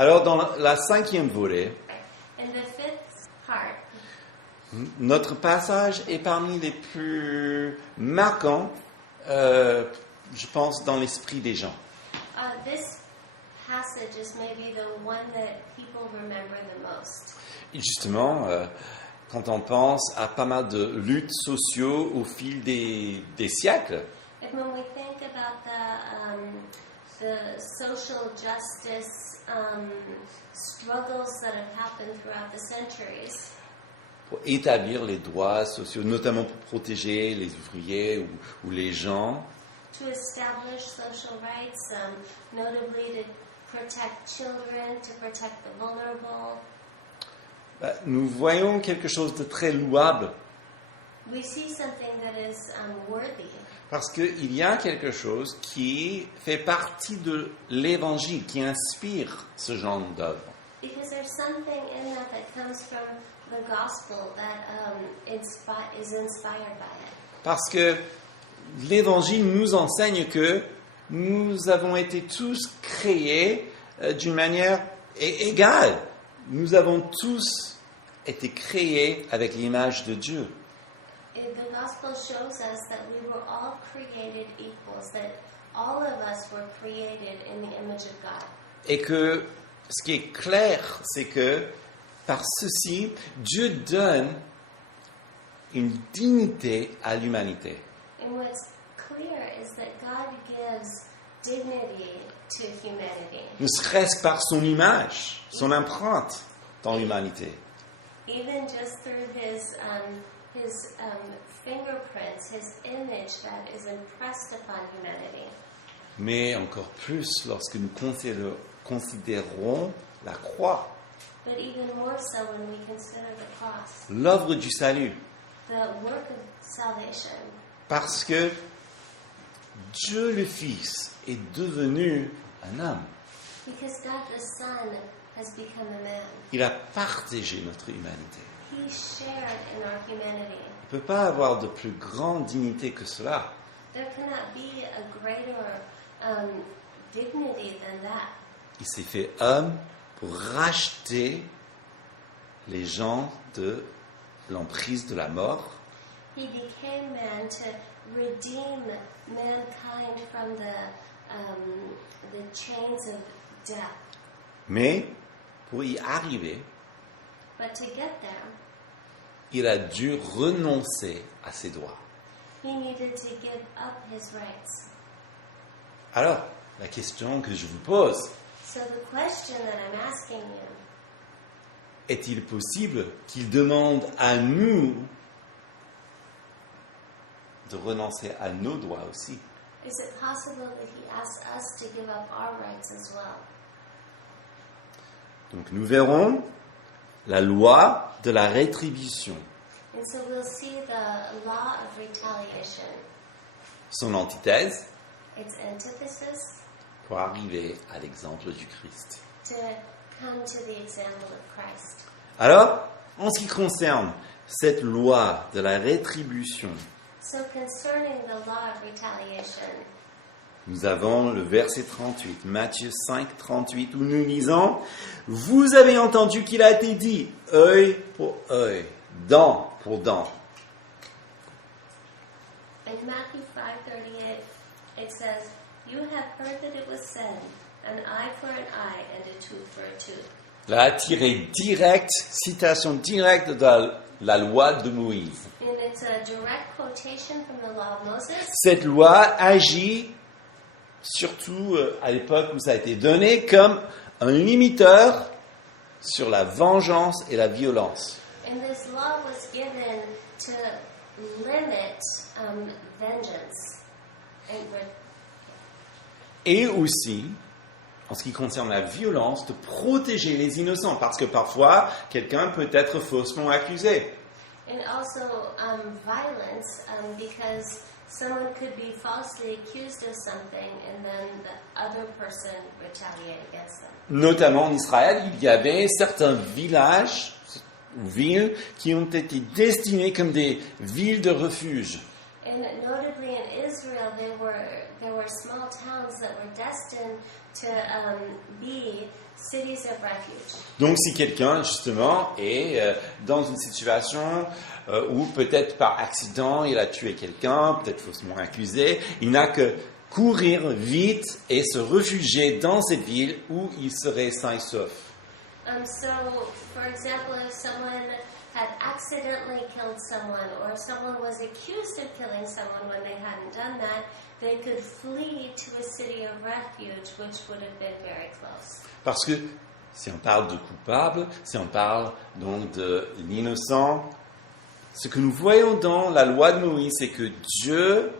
Alors, dans la 5e volée, In the fifth part, notre passage est parmi les plus marquants, je pense, dans l'esprit des gens. this passage is maybe the one that people remember the most. Et justement, quand on pense à pas mal de luttes sociaux au fil des siècles, And when we think about the social justice struggles that have happened throughout the centuries, pour établir les droits sociaux, notamment pour protéger les ouvriers ou les gens, to establish social rights, notably to protect children, to protect the vulnerable, nous voyons quelque chose de très louable, we see something that is worthy. parce qu'il y a quelque chose qui fait partie de l'Évangile, qui inspire ce genre d'œuvre. Because there's something in that comes from the gospel that is inspired by it. Parce que l'Évangile nous enseigne que nous avons été tous créés d'une manière égale. Nous avons tous été créés avec l'image de Dieu. The gospel shows us that we were all created equals, that all of us were created in the image of God. Et que ce qui est clair, c'est que par ceci, Dieu donne une dignité à l'humanité. And what's clear is that God gives dignity to humanity. Ne serait-ce que par son image, son empreinte dans l'humanité. Even just through his fingerprints, his image that is impressed upon humanity. Mais encore plus lorsque nous considérons la croix, But even more so when we consider the cross, l'œuvre du salut. the work of salvation. Parce que Dieu le Fils est devenu un homme. Because God the Son has become a man. Il a partagé notre humanité. He shared in our humanity. On ne peut pas avoir de plus grande dignité que cela. There cannot be a greater dignity than that. Il s'est fait homme pour racheter les gens de l'emprise de la mort. He became man to redeem mankind from the chains of death. Mais pour y arriver, But to get there, il a dû renoncer à ses droits. he needed to give up his rights. Alors, la question que je vous pose, So the question that I'm asking you, est-il possible qu'il demande à nous de renoncer à nos droits aussi? is it possible that he asks us to give up our rights as well? Donc nous verrons la loi de la rétribution, And so we'll see the law of retaliation, son antithèse, its antithesis, pour arriver à l'exemple du Christ. to come to the example of Christ. Alors, en ce qui concerne cette loi de la rétribution, So concerning the law of retaliation, nous avons le verset 38, Matthieu 5, 38, où nous lisons « Vous avez entendu qu'il a été dit, œil pour œil, dent pour dent. in Matthew 5:38, it says, "You have heard that it was said, an eye for an eye and a tooth for a tooth." » Là, tiré direct, citation directe de la loi de Moïse. And it's a direct quotation from the law of Moses. Cette loi agit, surtout à l'époque où ça a été donné, comme un limiteur sur la vengeance et la violence. And this law was given to limit vengeance. Et aussi, en ce qui concerne la violence, de protéger les innocents, parce que parfois, quelqu'un peut être faussement accusé. And also violence, because someone could be falsely accused of something and then the other person retaliate against them. Notamment en Israël, il y avait certains villages ou villes qui ont été destinés comme des villes de refuge. And notably in Israel, there were small towns that were destined to be cities of refuge. Donc si quelqu'un justement est dans une situation où peut-être par accident il a tué quelqu'un, peut-être faussement accusé, il n'a que courir vite et se réfugier dans cette ville où il serait sain et sauf. So, for example, if someone had accidentally killed someone, or if someone was accused of killing someone when they hadn't done that, they could flee to a city of refuge, which would have been very close. Parce que si on parle de coupable, si on parle donc de l'innocent, ce que nous voyons dans la loi de Moïse, c'est que Dieu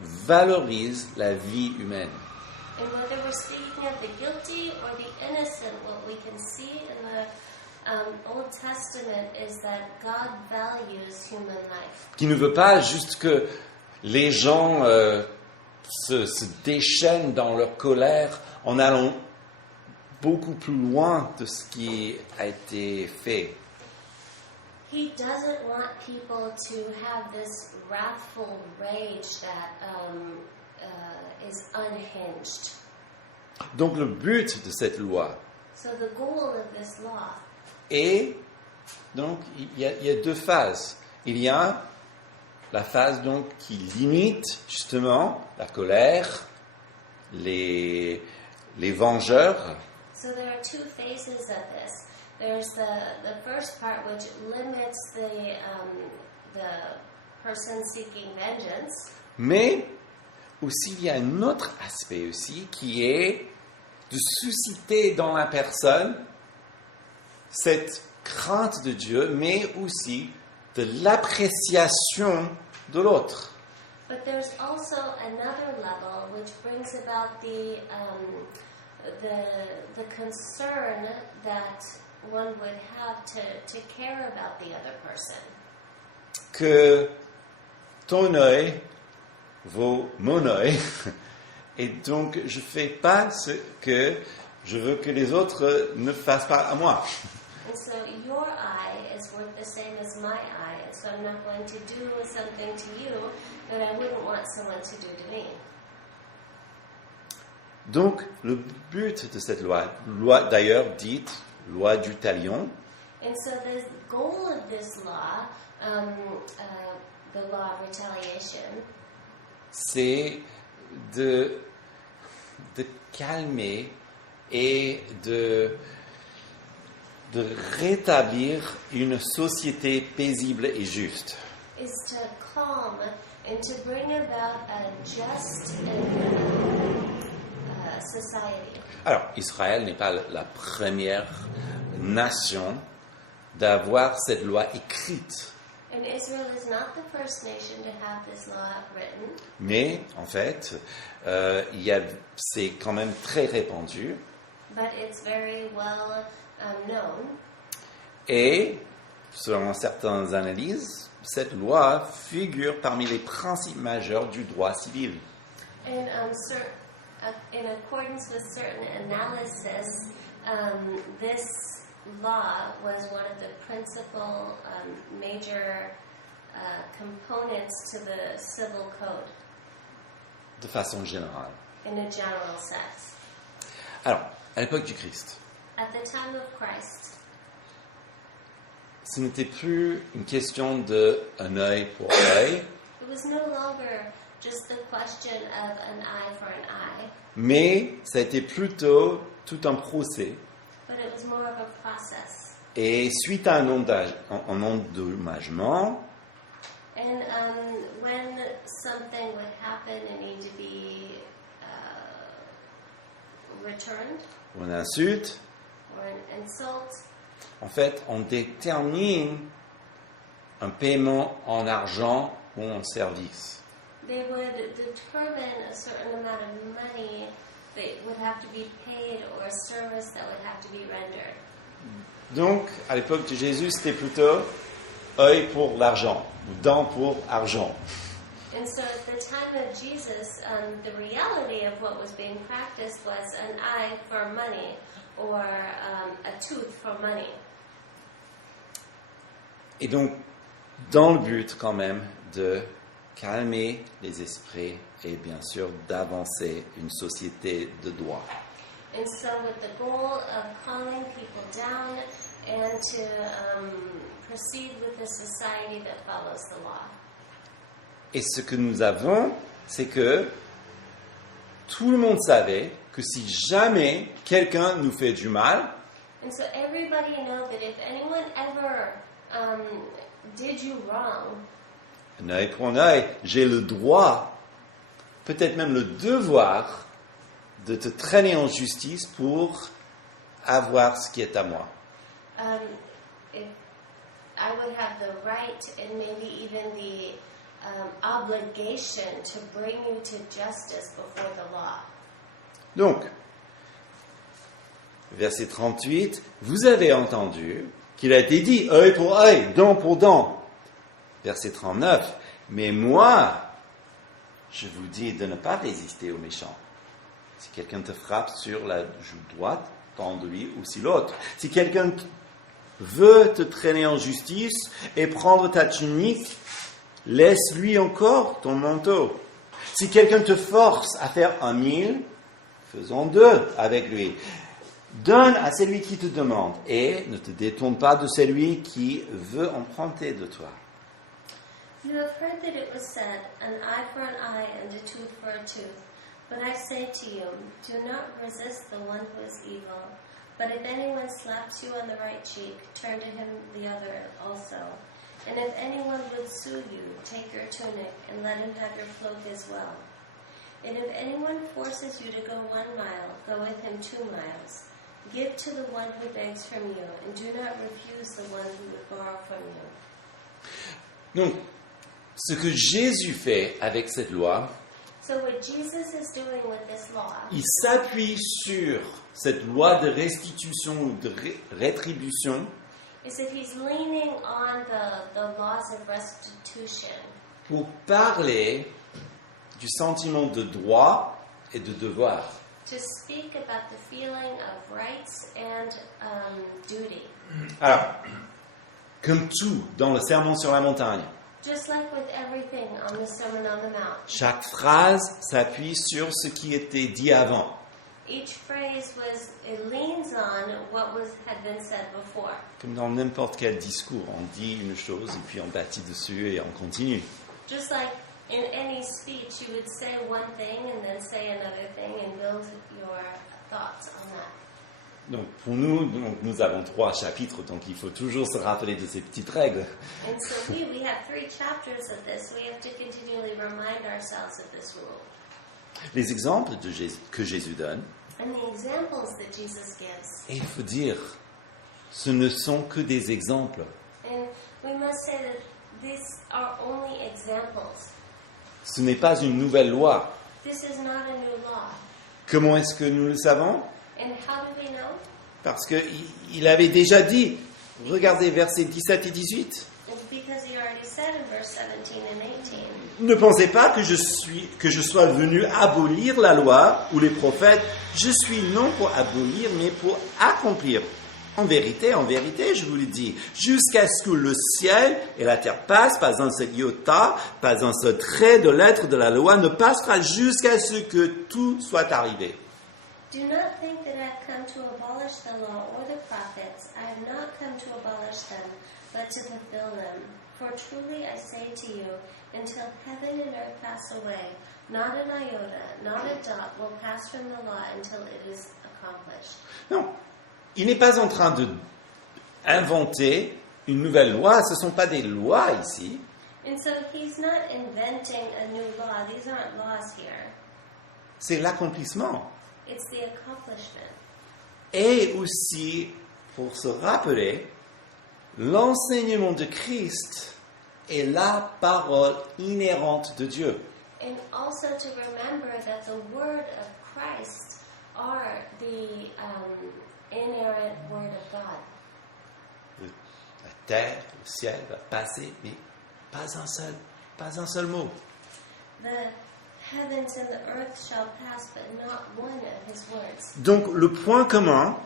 valorise la vie humaine. And whether we're speaking of the guilty or the innocent, what we can see in the Old Testament is that God values human life. Qui ne veut pas juste que les gens se déchaînent dans leur colère en allant beaucoup plus loin de ce qui a été fait. He doesn't want people to have this wrathful rage that is unhinged. Donc le but de cette loi So the goal of this law est, donc il y a deux phases. Il y a la phase donc qui limite justement la colère, les vengeurs. So there are two phases of this. There's the first part which limits the person seeking vengeance. Mais aussi il y a un autre aspect aussi qui est de susciter dans la personne cette crainte de Dieu, mais aussi de l'appréciation de l'autre. But there's also another level which brings about the concern that one would have to care about the other person. Que ton œil vaut mon œil, et donc je ne fais pas ce que je veux que les autres ne fassent pas à moi. And so your eye is worth the same as my eye, and so I'm not going to do something to you that I wouldn't want someone to do to me. Donc le but de cette loi d'ailleurs dite loi du talion, And so the goal of this law, the law of retaliation, c'est de calmer et de rétablir une société paisible et juste. is to calm and to bring about a just and society. Alors, Israël n'est pas la première nation d'avoir cette loi écrite, And Israel is not the first nation to have this law written, mais en fait, c'est quand même très répandu. but it's very well known. Et, selon certaines analyses, cette loi figure parmi les principes majeurs du droit civil. And in accordance with certain analysis, this law was one of the principal major components to the civil code De façon générale. in a general sense. Alors, à l'époque du Christ, At the time of Christ, ce n'était plus une question de un œil pour œil, it was no longer just the question of an eye for an eye, mais ça a été plutôt tout un procès. but it was more of a process. Et suite à un endommagement, And when something would happen and need to be returned, ou une insulte, or an insult, en fait, on détermine un paiement en argent ou en service. they would determine a certain amount of money that would have to be paid or a service that would have to be rendered. Donc, à l'époque de Jésus, c'était plutôt œil pour l'argent, ou dent pour argent. And so at the time of Jesus, the reality of what was being practiced was an eye for money or a tooth for money. Et donc, dans le but quand même de calmer les esprits et bien sûr d'avancer une société de droit. And so with the goal of calming people down and to proceed with a society that follows the law. Et ce que nous avons, c'est que tout le monde savait que si jamais quelqu'un nous fait du mal, And so everybody know that if anyone ever did you wrong, un œil pour un œil, j'ai le droit, peut-être même le devoir, de te traîner en justice pour avoir ce qui est à moi. if I would have the right and maybe even the obligation to bring you to justice before the law. Donc, verset 38, vous avez entendu qu'il a été dit œil pour œil, dent pour dent. Verset 39, mais moi, je vous dis de ne pas résister aux méchants. Si quelqu'un te frappe sur la joue droite, tends-lui aussi l'autre. Si quelqu'un veut te traîner en justice et prendre ta tunique, laisse-lui encore ton manteau. Si quelqu'un te force à faire 1 000, faisons 2 avec lui. Donne à celui qui te demande et ne te détourne pas de celui qui veut emprunter de toi. You have heard that it was said, an eye for an eye and a tooth for a tooth. But I say to you, do not resist the one who is evil. But if anyone slaps you on the right cheek, turn to him the other also. And if anyone would sue you, take your tunic and let him have your cloak as well. And if anyone forces you to go 1 mile, go with him 2 miles. Give to the one who begs from you, and do not refuse the one who would borrow from you. Donc, ce que Jésus fait avec cette loi, So what Jesus is doing with this law, il s'appuie sur cette loi de restitution ou de rétribution is that he's leaning on the laws of restitution pour parler du sentiment de droit et de devoir. to speak about the feeling of rights and duty. Alors, comme tout dans le Sermon sur la montagne, Just like with everything on the Sermon on the Mount, chaque phrase s'appuie sur ce qui était dit avant. each phrase it leans on what had been said before. Comme dans n'importe quel discours, on dit une chose et puis on bâtit dessus et on continue. Just like in any speech, you would say one thing and then say another thing and build your thoughts on that. Donc pour nous, nous avons 3 chapitres, donc il faut toujours se rappeler de ces petites règles. And so we have 3 chapters of this. We have to continually remind ourselves of this rule. Les exemples que Jésus donne, And the examples that Jesus gives. et il faut dire, ce ne sont que des exemples. And we must say that these are only examples. Ce n'est pas une nouvelle loi. This is not a new law. Comment est-ce que nous le savons? And how do we know? Parce qu'il avait déjà dit, regardez versets 17 et 18. It's because he already said in verse 17 and 18. Ne pensez pas que je sois venu abolir la loi ou les prophètes. Je suis non pour abolir, mais pour accomplir. En vérité, je vous le dis, jusqu'à ce que le ciel et la terre passent, pas un seul iota, pas un seul trait de lettre de la loi ne passera jusqu'à ce que tout soit arrivé. Do not think that I have come to abolish the law or the prophets. I have not come to abolish them, but to fulfill them. For truly I say to you, until heaven and earth pass away, not an iota, not a dot will pass from the law until it is accomplished. Non, il n'est pas en train d'inventer une nouvelle loi. Ce ne sont pas des lois ici. And so he's not inventing a new law. These aren't laws here. C'est l'accomplissement. It's the accomplishment. Et aussi, pour se rappeler, l'enseignement de Christ est la parole inhérente de Dieu. And also to remember that the word of Christ are the inerrant word of God. La terre, le ciel va passer, mais pas un seul mot. The heavens and the earth shall pass, but not one of his words. Donc le point commun,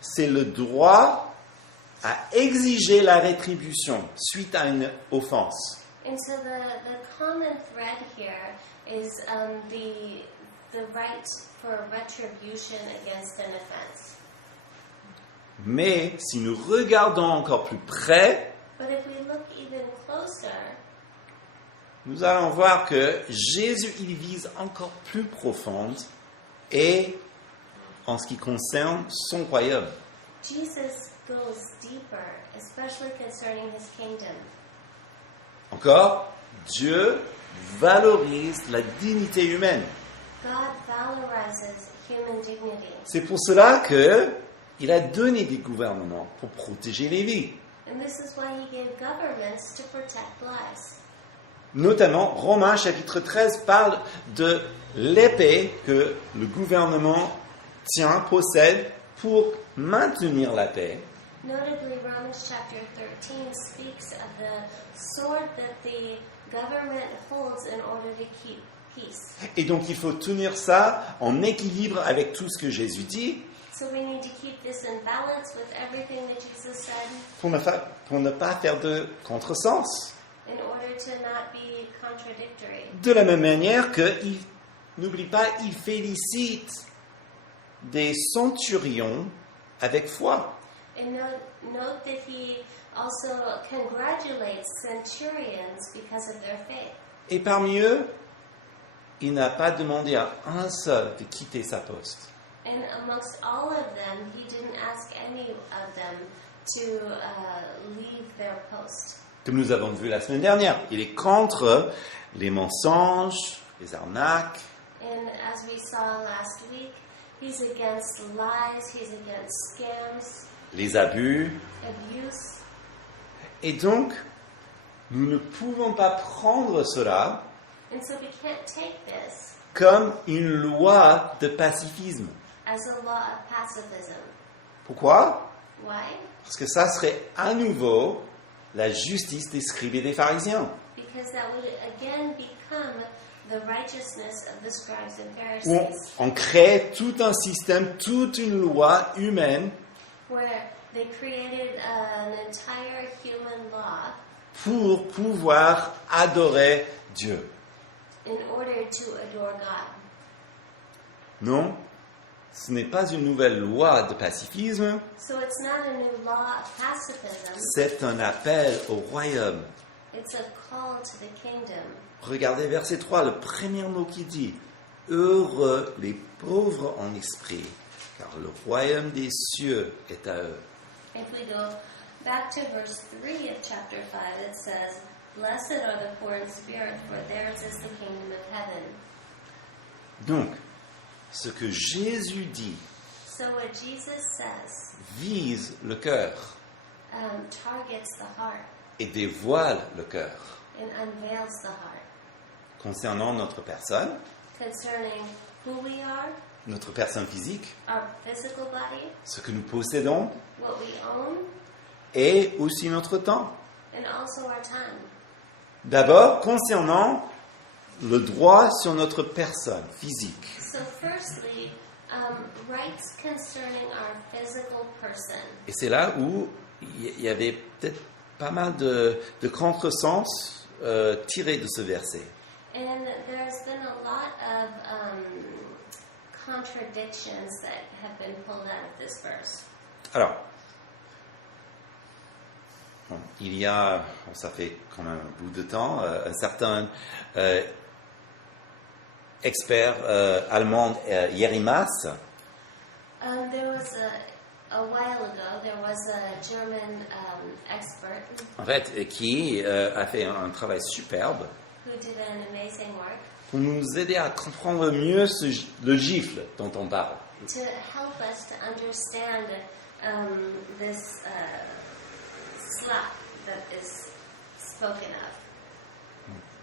c'est le droit à exiger la rétribution suite à une offense. And so the common thread here is the right for retribution against an offense. Mais si nous regardons encore plus près, But if we look even closer, nous allons voir que Jésus, il vise encore plus profonde et en ce qui concerne son royaume. Jesus goes deeper, especially concerning his kingdom. Encore, Dieu valorise la dignité humaine. God valorizes human dignity. C'est pour cela qu'il a donné des gouvernements pour protéger les vies. And this is why he gave governments to protect lives. Notamment, Romains chapitre 13 parle de l'épée que le gouvernement possède pour maintenir la paix. Notably, Romans chapter 13 speaks of the sword that the government holds in order to keep peace. Et donc il faut tenir ça en équilibre avec tout ce que Jésus dit So we need to keep this in balance with everything that Jesus said pour ne pas faire de contresens. in order to not be contradictory. De la même manière n'oublie pas, il félicite des centurions avec foi. And note that he also congratulates centurions because of their faith. Et parmi eux, il n'a pas demandé à un seul de quitter sa poste. And amongst all of them, he didn't ask any of them to leave their post. Comme nous avons vu la semaine dernière, il est contre les mensonges, les arnaques. And as we saw last week, he's against lies, he's against scams, Les abus. abuse. Et donc, nous ne pouvons pas prendre cela And so we can't take this comme une loi de pacifisme. as a law of pacifism. Pourquoi? Why? Parce que ça serait à nouveau la justice des scribes et des pharisiens. Because that would again become the righteousness of the scribes and Où Pharisees, on crée tout un système, toute une loi humaine where they created an entire human law pour pouvoir adorer Dieu. in order to adore God. Non, ce n'est pas une nouvelle loi de pacifisme, So it's not a new law of pacifism, c'est un appel au royaume. it's a call to the kingdom. Regardez verset 3, le premier mot qui dit « Heureux les pauvres en esprit, car le royaume des cieux est à eux. If we go back to verse 3 of chapter 5, it says, Blessed are the poor in spirit, for theirs is the kingdom of heaven. » Donc, ce que Jésus dit So what Jesus says vise le cœur targets the heart et dévoile le cœur and unveils the heart concernant notre personne, concerning who we are, notre personne physique, our physical body, ce que nous possédons what we own, et aussi notre temps. and also our time. D'abord, concernant le droit sur notre personne physique. So firstly, rights concerning our physical person. Et c'est là où il y avait peut-être pas mal de contresens tirés de ce verset. And there's been a lot of contradictions that have been pulled out of this verse. Alors, bon, il y a, ça fait quand même un bout de temps, un certain expert allemand, Yerimas, There was a while ago, there was a German expert en fait, qui a fait un travail superbe who did an amazing work pour nous aider à comprendre mieux le gifle dont on parle. to help us to understand this slap that is spoken of.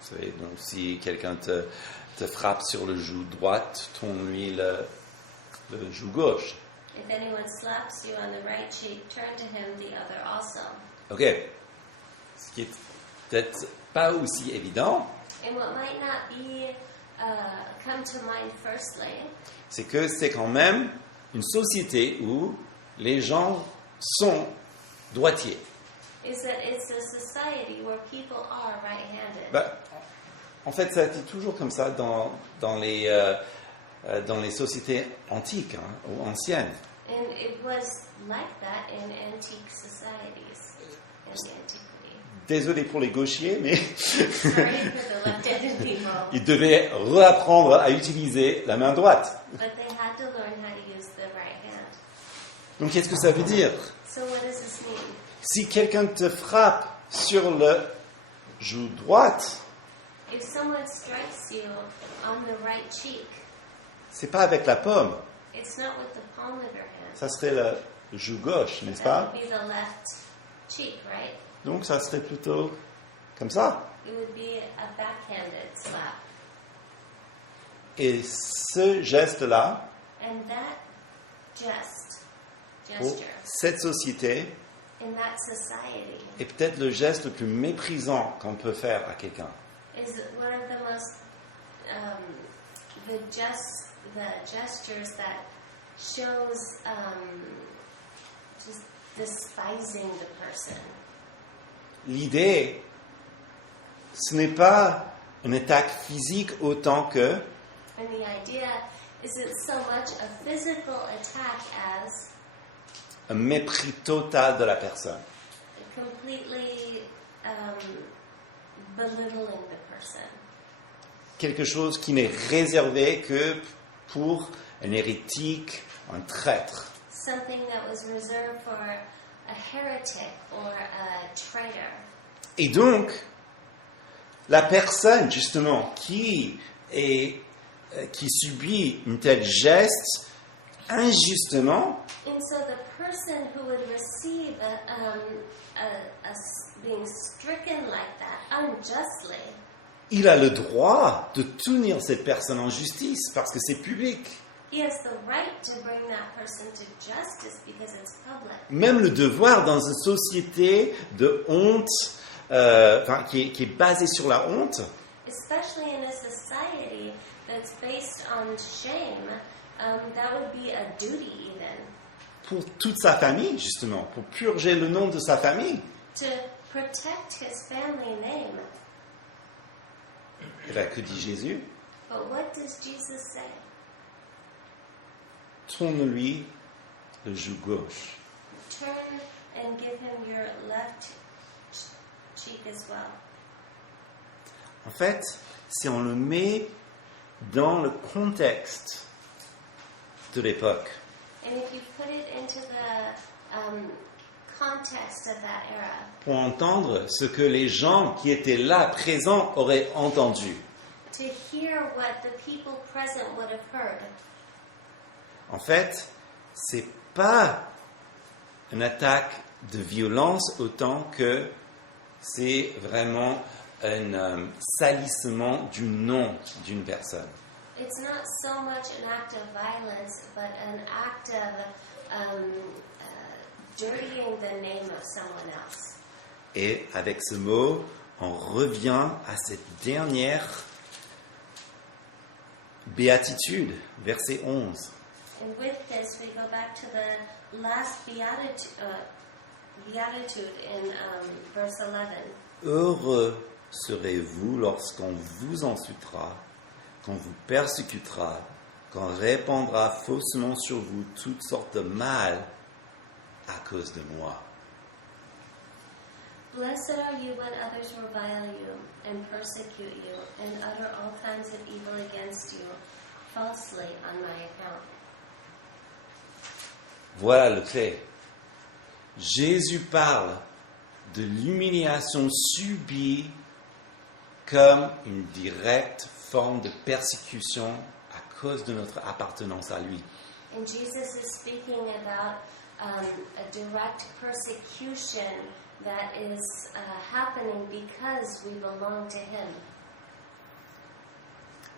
Vous savez, donc si quelqu'un te frappe sur le joue droite, tourne-lui le joue gauche. If anyone slaps you on the right cheek, turn to him the other also. Ok. Ce qui est peut-être pas aussi évident, And what might not be come to mind firstly c'est que c'est quand même une société où les gens sont droitiers. is that it's a society where people are right-handed. Bah, en fait, ça a été toujours comme ça dans les sociétés antiques ou anciennes. And it was like that in antique societies, in antiquity. Désolé pour les gauchers, mais Sorry for the left-handed people, ils devaient réapprendre à utiliser la main droite. but they had to learn how to use the right hand. Donc, qu'est-ce que ça veut dire? So what does this mean? Si quelqu'un te frappe sur le joue droite, If someone strikes you on the right cheek, c'est pas avec la paume, it's not with the palm of your hand. ça serait le joue gauche, n'est-ce That pas? would be the left cheek, right? Donc, ça serait plutôt comme ça. It would be a backhanded slap. Et ce geste-là, And that pour gesture, cette société, in that society, est peut-être le geste le plus méprisant qu'on peut faire à quelqu'un. is one of the most, the gestures that shows just despising the person. L'idée, ce n'est pas une attaque physique autant que And the idea isn't so much a physical attack as un mépris total de la personne. completely belittling the person. Quelque chose qui n'est réservé que pour un hérétique, un traître. Something that was reserved for a heretic or a traitor. Et donc, la personne, justement, qui subit un tel geste, injustement, And so the person who would receive being stricken like that unjustly, il a le droit de tenir cette personne en justice parce que c'est public. he has the right to bring that person to justice because it's public. Même le devoir dans une société de honte, qui est basée sur la honte, Especially in a society that's based on shame, that would be a duty even. pour toute sa famille, justement, pour purger le nom de sa famille. To protect his family name. Et là, que dit Jésus? But what does Jesus say? Tourne-lui le joue gauche. Turn and give him your left cheek as well. En fait, si on le met dans le contexte de l'époque, And if you put it into the context of that era, pour entendre ce que les gens qui étaient là, présents, auraient entendu. to hear what the people present would have heard, En fait, c'est pas une attaque de violence autant que c'est vraiment un salissement du nom d'une personne. it's not so much an act of violence, but an act of dirtying the name of someone else. Et avec ce mot, on revient à cette dernière béatitude, verset 11. And with this, we go back to the last beatitude in verse 11. Heureux serez-vous lorsqu'on vous insultera, qu'on vous persécutera, qu'on répandra faussement sur vous toutes sortes de mal à cause de moi. Blessed are you when others revile you and persecute you and utter all kinds of evil against you falsely on my account. Voilà le fait. Jésus parle de l'humiliation subie comme une directe forme de persécution à cause de notre appartenance à lui. And Jesus is speaking about a direct persecution that is happening because we belong to Him.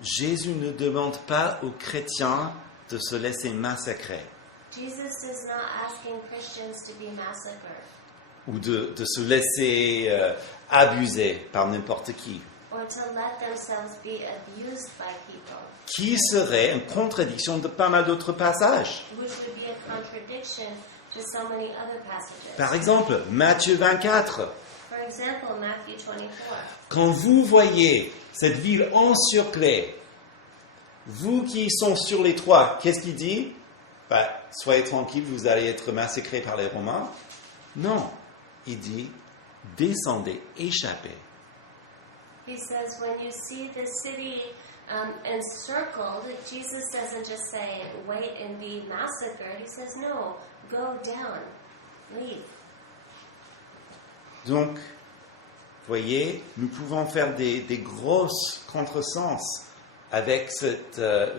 Jésus ne demande pas aux chrétiens de se laisser massacrer Jesus is not asking Christians to be massacred ou de se laisser abuser par n'importe qui, or to let themselves be abused by people, qui serait une contradiction de pas mal d'autres passages. which would be a contradiction to to so many other passages. Par exemple, Matthieu 24. For example, Matthew 24. Quand vous voyez cette ville encerclée, vous qui sont sur les toits, qu'est-ce qu'il dit? Soyez tranquilles, vous allez être massacrés par les Romains. Non, il dit, descendez, échappez. He says, when you see the city encircled, Jesus doesn't just say, wait and be massacred. He says, no, go down, leave. Donc, voyez, nous pouvons faire des grosses contresens avec ce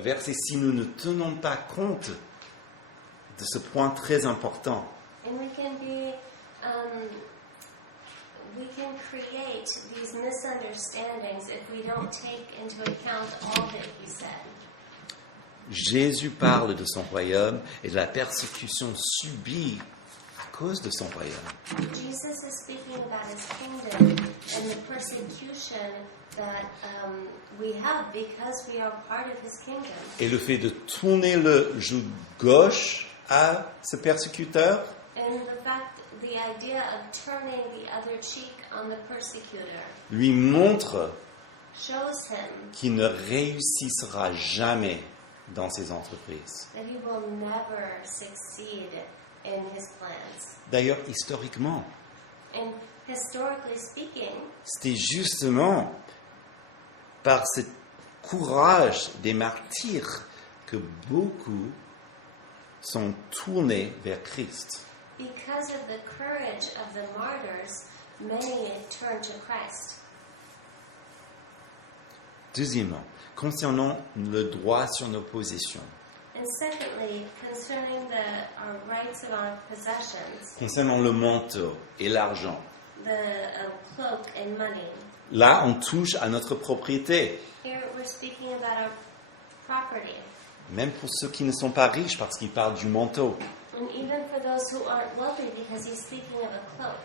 verset si nous ne tenons pas compte de ce point très important. And we can create these misunderstandings if we don't take into account all that he said. Jésus parle de son royaume et de la persécution subie à cause de son royaume. Jesus is speaking about his kingdom and the persecution that we have because we are part of his kingdom. Et le fait de tourner le genou gauche à ce persécuteur, And the idea of turning the other cheek on the persecutor lui montre shows him qu'il ne réussira jamais dans ses entreprises. that he will never succeed in his plans. D'ailleurs, historiquement, And historically speaking, c'était justement par ce courage des martyrs que beaucoup sont tournés vers Christ. because of the courage of the martyrs, many turn to Christ. Deuxièmement, concernant le droit sur nos possessions, And secondly, concerning our rights of our possessions, concernant le manteau et l'argent, the cloak and money. là, on touche à notre propriété, Here we're speaking about our property. même pour ceux qui ne sont pas riches, parce qu'il parle du manteau. And even for those who aren't wealthy, because he's speaking of a cloak.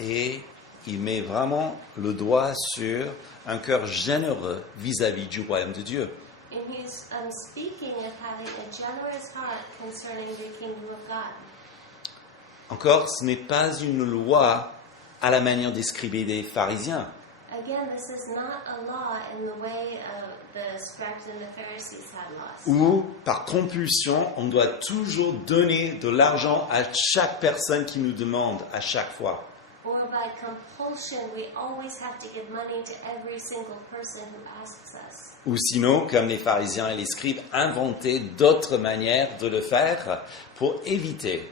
Et il met vraiment le doigt sur un cœur généreux vis-à-vis du royaume de Dieu. And he's speaking of having a generous heart concerning the kingdom of God. Encore, ce n'est pas une loi à la manière des scribes et des pharisiens, Again, this is not a law in the way the scribes and the Pharisees had laws. où, par compulsion, on doit toujours donner de l'argent à chaque personne qui nous demande à chaque fois. Or by compulsion, we always have to give money to every single person who asks us. Ou sinon, comme les pharisiens et les scribes, inventer d'autres manières de le faire pour éviter.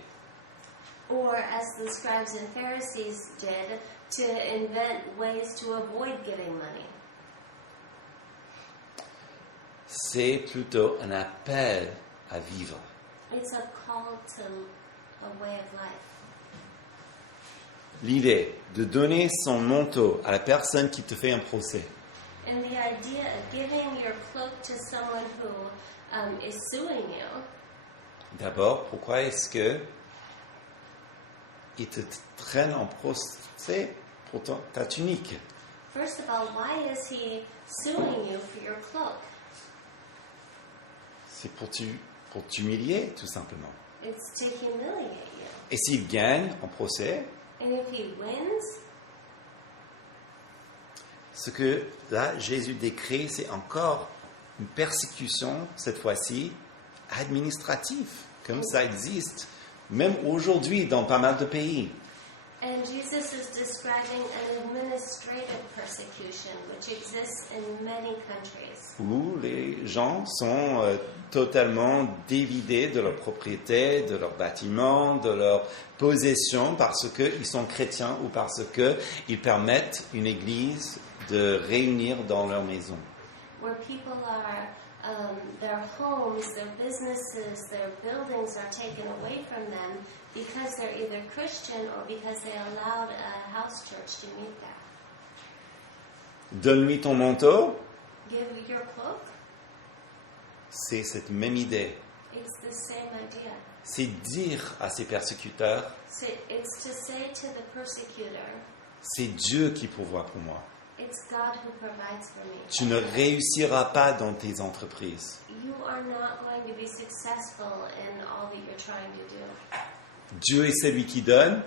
Or, as the scribes and Pharisees did, to invent ways to avoid giving money. C'est plutôt un appel à vivre. It's a call to a way of life. L'idée de donner son manteau à la personne qui te fait un procès, And the idea of giving your cloak to someone who is suing you. d'abord, pourquoi est-ce que il te traîne en procès pour ta tunique? First of all, why is he suing you for your cloak? C'est pour t'humilier, tout simplement. It's to humiliate you. Et s'il gagne en procès, And if he wins, ce que là Jésus décrit, c'est encore une persécution, cette fois-ci, administrative, comme ça existe, même aujourd'hui dans pas mal de pays. and Jesus is describing an administrative persecution which exists in many countries. Où les gens sont totalement dévidés de leur propriété, de leurs bâtiments, de leurs possessions, parce qu'ils sont chrétiens ou parce qu'ils permettent une église de réunir dans leur maison. Where people are, their homes, their businesses, their buildings are taken away from them because they're either Christian or because they allowed a house church to meet there. Donne-lui ton manteau, Give your cloak, c'est cette même idée. it's the same idea. C'est dire à ses persécuteurs, So it's to say to the persecutor, c'est Dieu qui pourvoit pour moi. it's God who provides for me. Tu ne réussiras pas dans tes entreprises. You are not going to be successful in all that you're trying to do. Dieu est celui qui donne,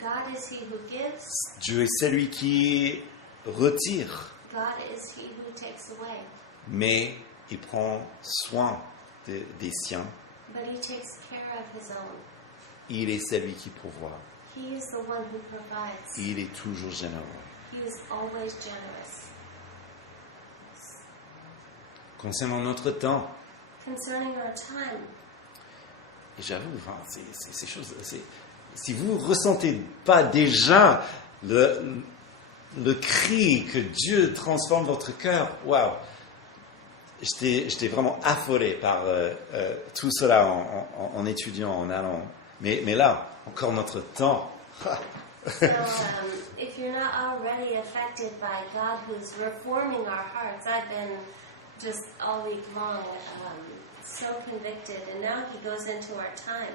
God is he who gives. Dieu est celui qui retire, God is he who takes away. mais il prend soin des siens. But he takes care of his own. Il est celui qui pourvoit. He is the one who provides. Il est toujours généreux. He is always generous. Concernant notre temps, Concerning our time, et j'avoue, enfin, ces choses, si vous ne ressentez pas déjà le cri que Dieu transforme votre cœur, waouh! J'étais vraiment affolé par tout cela en étudiant, en allant. Mais là, encore notre temps. so if you're not already affected by God who's reforming our hearts, I've been just all week long so convicted, and now he goes into our time.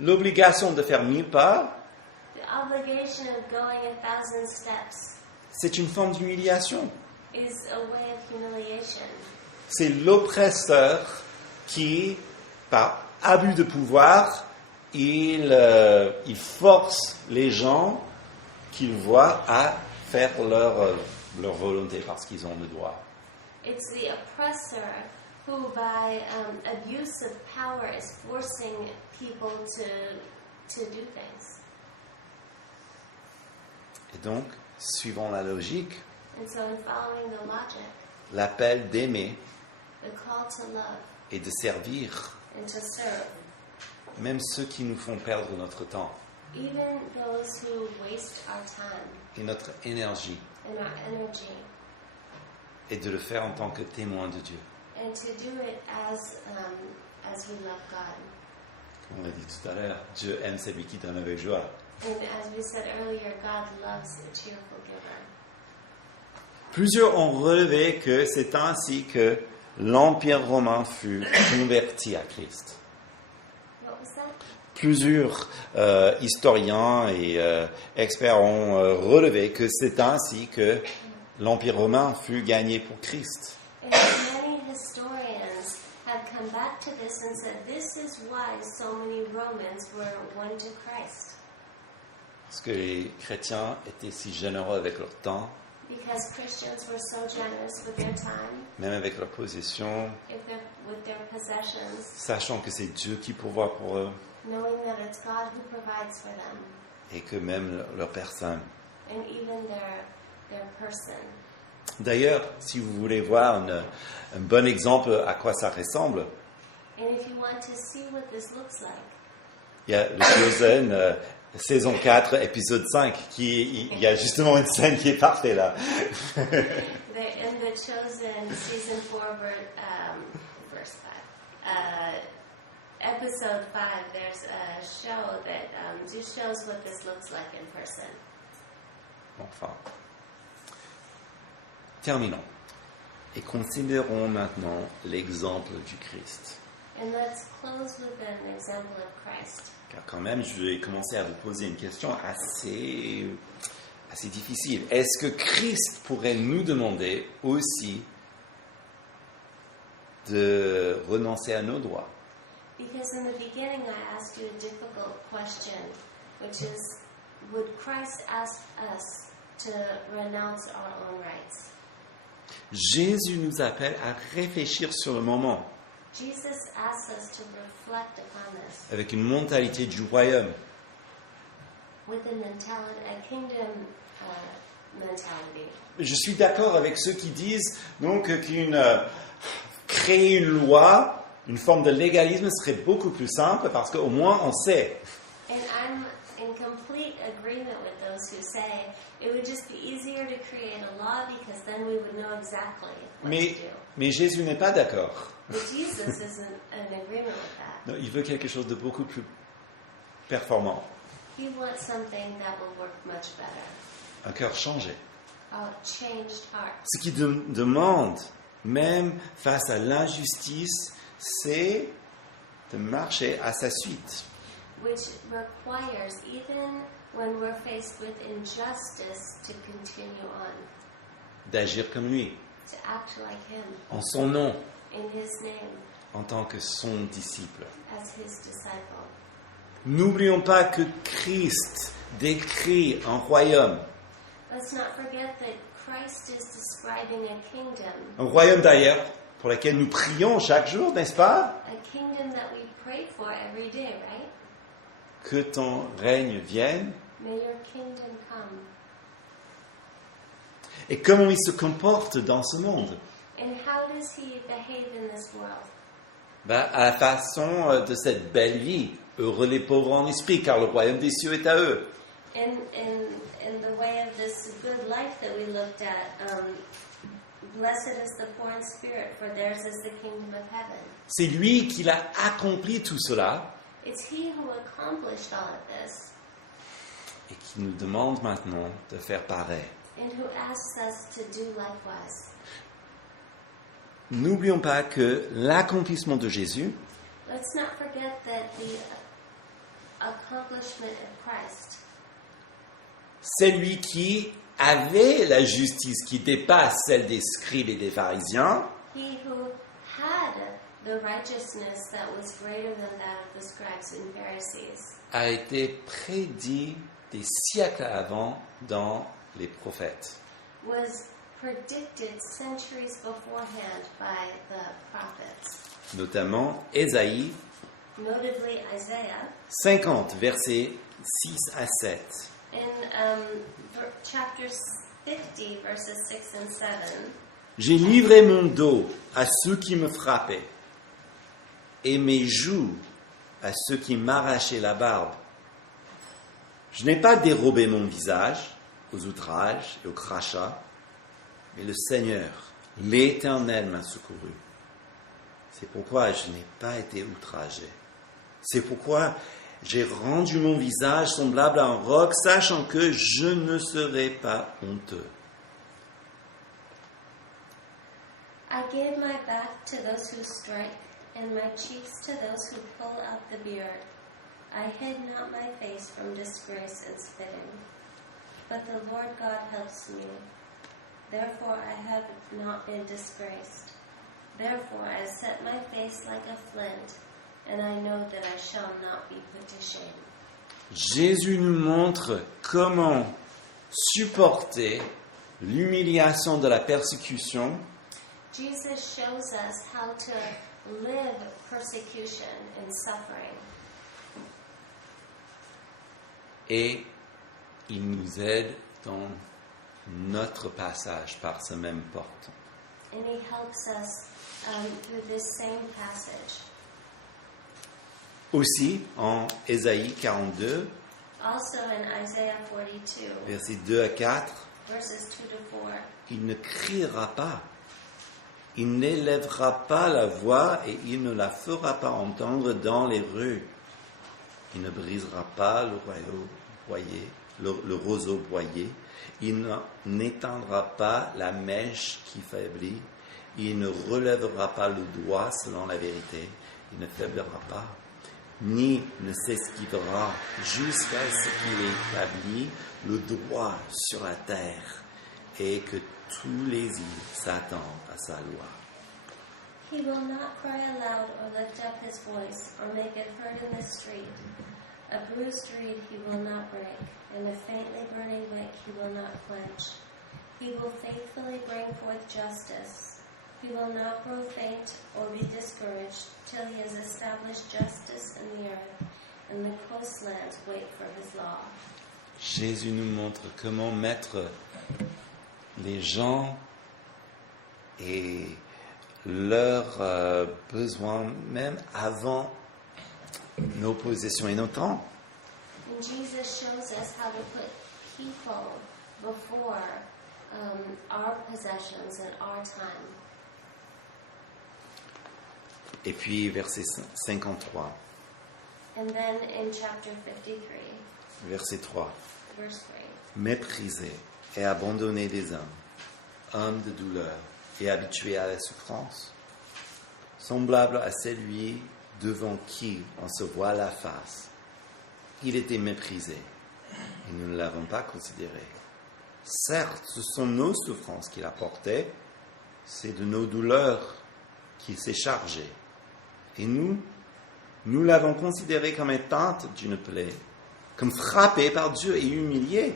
L'obligation de faire 1000 pas, The obligation of going 1,000 steps c'est une forme d'humiliation. is a way of humiliation. C'est l'oppresseur qui, par abus de pouvoir, il force les gens qu'il voit à faire leur volonté parce qu'ils ont le droit. It's the oppressor who, by abuse of power, is forcing people to do things. Et donc, suivant la logique, And so, in following the logic, l'appel d'aimer the call to love et de servir, and to serve, même ceux qui nous font perdre notre temps even those who waste our time et notre énergie, and our energy, et de le faire en tant que témoin de Dieu. and to do it as we love God. Comme on l'a dit tout à l'heure, Dieu aime celui qui donne avec joie. And as we said earlier, God loves a cheerful giver. Plusieurs ont relevé que c'est ainsi que l'Empire romain fut converti à Christ. What was that? Plusieurs historiens et experts ont relevé que c'est ainsi que l'Empire romain fut gagné pour Christ. And many historians have come back to this and said this is why so many Romans were won to Christ. Parce que les chrétiens étaient si généreux avec leur temps, Because Christians were so generous with their time, même avec leurs possessions, with their possessions, sachant que c'est Dieu qui pourvoit pour eux knowing that it's God who provides for them, et que même leur personne. and even their person. D'ailleurs, si vous voulez voir un bon exemple à quoi ça ressemble, And if you want to see what this looks like, il y a le Chosen, saison 4, épisode 5, il y a justement une scène qui est parfaite là. in the Chosen season 4, verse 5, episode 5, there's a show that just shows what this looks like in person. Enfin, terminons et considérons maintenant l'exemple du Christ. And let's close with an example of Christ. Car quand même, je vais commencer à vous poser une question assez difficile. Est-ce que Christ pourrait nous demander aussi de renoncer à nos droits? Because in the beginning I asked you a difficult question, which is, would Christ ask us to renounce our own rights? Jésus nous appelle à réfléchir sur le moment, Jesus asks us to reflect upon this avec une mentalité du royaume. with a kingdom mentality. Je suis d'accord avec ceux qui disent donc créer une loi, une forme de légalisme serait beaucoup plus simple parce qu'au moins on sait. And I'm in complete agreement with those who say it would just be easier to create a law because then we would know exactly what to do. Mais Jésus n'est pas d'accord. But Jesus isn't in agreement with that. Non, il veut quelque chose de beaucoup plus performant, He wants something that will work much better. un cœur changé. A changed heart. Ce qui demande, même face à l'injustice, c'est de marcher à sa suite. Which requires, even when we're faced with injustice, to continue on, D'agir comme lui, to act like Him, en son nom, in His name, en tant que son disciple. as His disciple. N'oublions pas que Christ décrit un royaume. Let's not forget that Christ is describing a kingdom. Un royaume d'ailleurs pour lequel nous prions chaque jour, n'est-ce pas? A kingdom that we pray for every day, right? Que ton règne vienne. May your kingdom come. Et comment il se comporte dans ce monde? And how does he behave in this world? À la façon de cette belle vie. Heureux les pauvres en esprit, car le royaume des cieux est à eux. In the way of this good life that we looked at, blessed is the poor in spirit, for theirs is the kingdom of heaven. C'est lui qui l'a accompli tout cela It's he who accomplished all of this, et qui nous demande maintenant de faire pareil. and who asks us to do likewise. N'oublions pas que l'accomplissement de Jésus, Let's not forget that the accomplishment of Christ, c'est lui qui avait la justice qui dépasse celle des scribes et des pharisiens, he who had the righteousness that was greater than that of the scribes and Pharisees, a été prédit des siècles avant dans les prophètes. was predicted centuries beforehand by the prophets, Notamment Ésaïe notably Isaiah. 50, versets 6 à 7. In chapter 50, verses 6 and 7, J'ai livré mon dos à ceux qui me frappaient, et mes joues à ceux qui m'arrachaient la barbe. Je n'ai pas dérobé mon visage aux outrages et aux crachats, mais le Seigneur, l'Éternel, m'a secouru. C'est pourquoi je n'ai pas été outragé. C'est pourquoi j'ai rendu mon visage semblable à un roc, sachant que je ne serai pas honteux. I gave my back to those who strike, and my cheeks to those who pull out the beard. I hid not my face from disgrace and spitting. But the Lord God helps me. Therefore I have not been disgraced. Therefore I set my face like a flint, and I know that I shall not be put to shame. Jésus nous montre comment supporter l'humiliation de la persécution Jesus shows us how to live persecution and suffering, et il nous aide dans notre passage par ce même porte. and he helps us through this same passage. Aussi en Ésaïe 42, Also in Isaiah 42, versets 2 à 4, verses 2 to 4, il ne criera pas, il n'élèvera pas la voix et il ne la fera pas entendre dans les rues. Il ne brisera pas le roseau broyé, il n'éteindra pas la mèche qui faiblit, il ne relèvera pas le doigt selon la vérité, il ne faiblira pas, ni ne s'esquivera jusqu'à ce qu'il établit le droit sur la terre et que tous les îles s'attendent à sa loi. he will not cry aloud or lift up his voice or make it heard in the street. A bruised reed he will not break, and a faintly burning wick he will not quench. He will faithfully bring forth justice. He will not grow faint or be discouraged till he has established justice in the earth, and the coastlands wait for his law. Jésus nous montre comment mettre les gens et leurs besoins même avant nos possessions et nos temps. And Jesus shows us how to put people before our possessions and our time. Et puis verset 53, And then in chapter 53, verset 3. verse 3, Méprisé et abandonné des hommes de douleur et habitué à la souffrance, semblable à celui devant qui on se voit la face. Il était méprisé et nous ne l'avons pas considéré. Certes, ce sont nos souffrances qu'il a portées, c'est de nos douleurs qu'il s'est chargé. Et nous, Nous l'avons considéré comme éteinte d'une plaie, comme frappé par Dieu et humilié.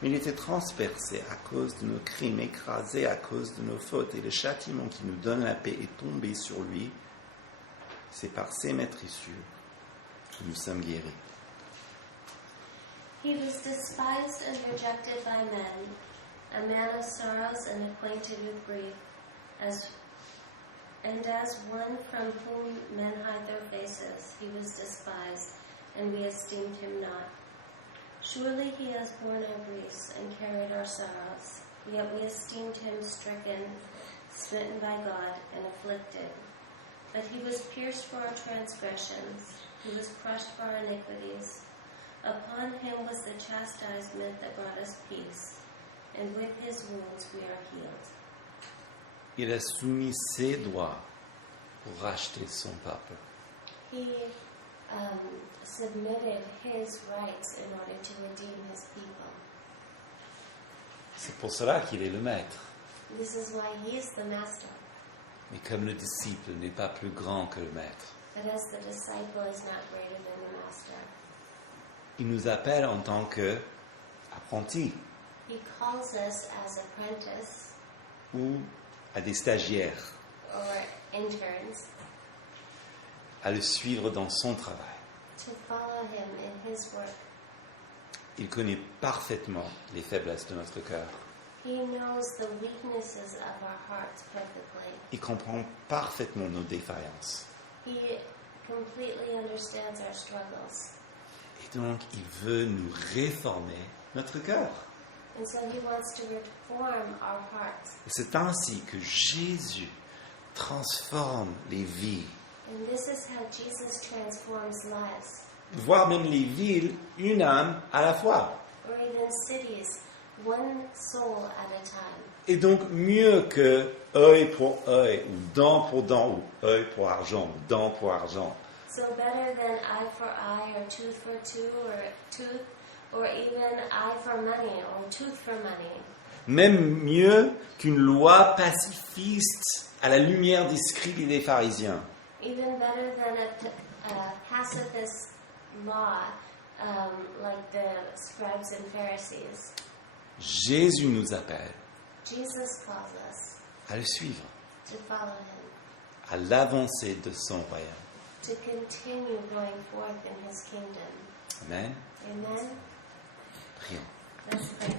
Mais il était transpercé à cause de nos crimes, écrasé à cause de nos fautes. Et le châtiment qui nous donne la paix est tombé sur lui. C'est par ses maîtrissures que nous sommes guéris. He was despised and rejected by men, a man of sorrows and acquainted with grief, as one from whom men hide their faces, he was despised, and we esteemed him not. Surely he has borne our griefs and carried our sorrows, yet we esteemed him stricken, smitten by God, and afflicted. But he was pierced for our transgressions, he was crushed for our iniquities. Upon him was the chastisement that brought us peace, and with his wounds we are healed. Il a soumis ses doigts pour racheter son peuple. He submitted his rights in order to redeem his people. C'est pour cela qu'il est le maître. This is why he's the master. Mais comme le disciple n'est pas plus grand que le maître, But as the disciple is not greater than the master, il nous appelle en tant qu'apprentis he calls us as apprentice ou à des stagiaires or interns à le suivre dans son travail. to follow him in his work. Il connaît parfaitement les faiblesses de notre cœur. He knows the weaknesses of our hearts perfectly. Il comprend parfaitement nos défaillances. He completely understands our struggles. Et donc, il veut nous réformer notre cœur. And so he wants to reform our hearts. Et c'est ainsi que Jésus transforme les vies, And this is how Jesus transforms lives, voire même les villes, une âme à la fois. or even cities, one soul at a time. Et donc, mieux que œil pour œil, ou dent pour dent, ou œil pour argent, ou dent pour argent. So better than eye for eye, or tooth, or even eye for money, or tooth for money. Même mieux qu'une loi pacifiste à la lumière des scribes et des pharisiens. Even better than a pacifist law, like the scribes and Pharisees. Jésus nous appelle Jesus calls us à le suivre, to follow him, à l'avancée de son royaume. to continue going forth in his kingdom. Amen. Amen. Prions. Let's pray.